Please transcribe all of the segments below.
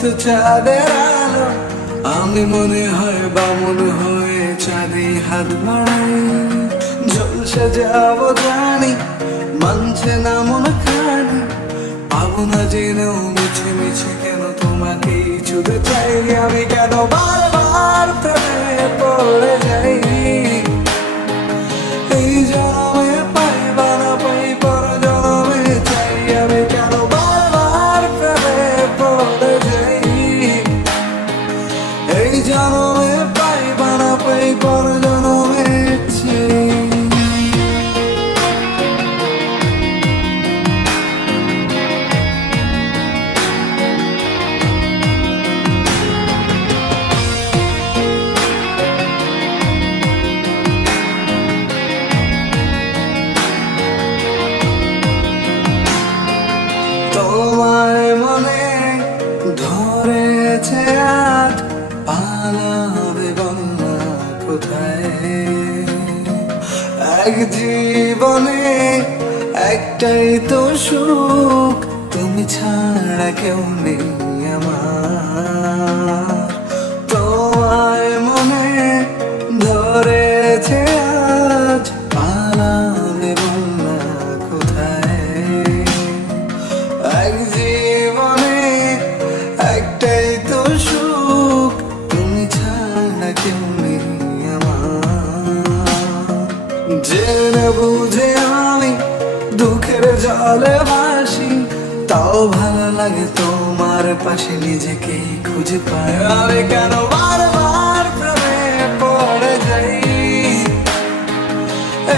তো চাঁদের আলো, আমি মনে হয় বা মনে হয় চাঁদে হাত বাড়াই। ঝলসে যাব জানি, মানছে না মন খানি। পাবো না জেনেও মিছে মিছে কেন তোমাকে ছুতে চাই। আমি কেন বারবার ধরেছে আজ পালাবে বন্যা কোথায়? এক জীবনে একটাই তো সুখ, তুমি ছাড়া কেউ নেই আমার। জেনে বুঝে আমি দুঃখের জলে ভাসি, তাও ভালো লাগে তোমার পাশে নিজেকে খুঁজে পাই। আমি কেন বারবার প্রেমে পড়ে যাই?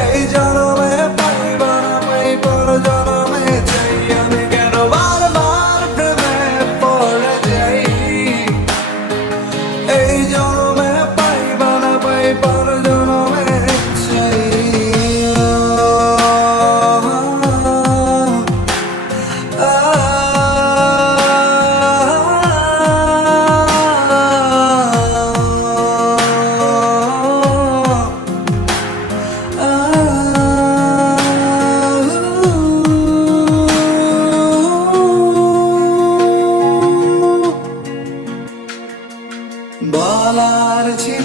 এই জনমে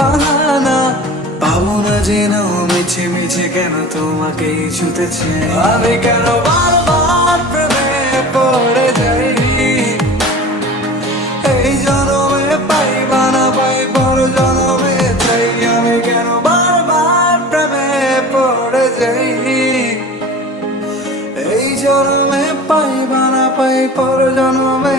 বাহানা। পাবো না যেন মিছে মিছে কেন তোমাকে ছুতেছে। আমি কেন বারবার প্রেমে পড়ে যাই এই জনমে পাইবা না পাই পর জনমে চাই। আমি কেন বারবার প্রেমে পড়ে যাই এই জনমে পাইবা না পাই পর জনমে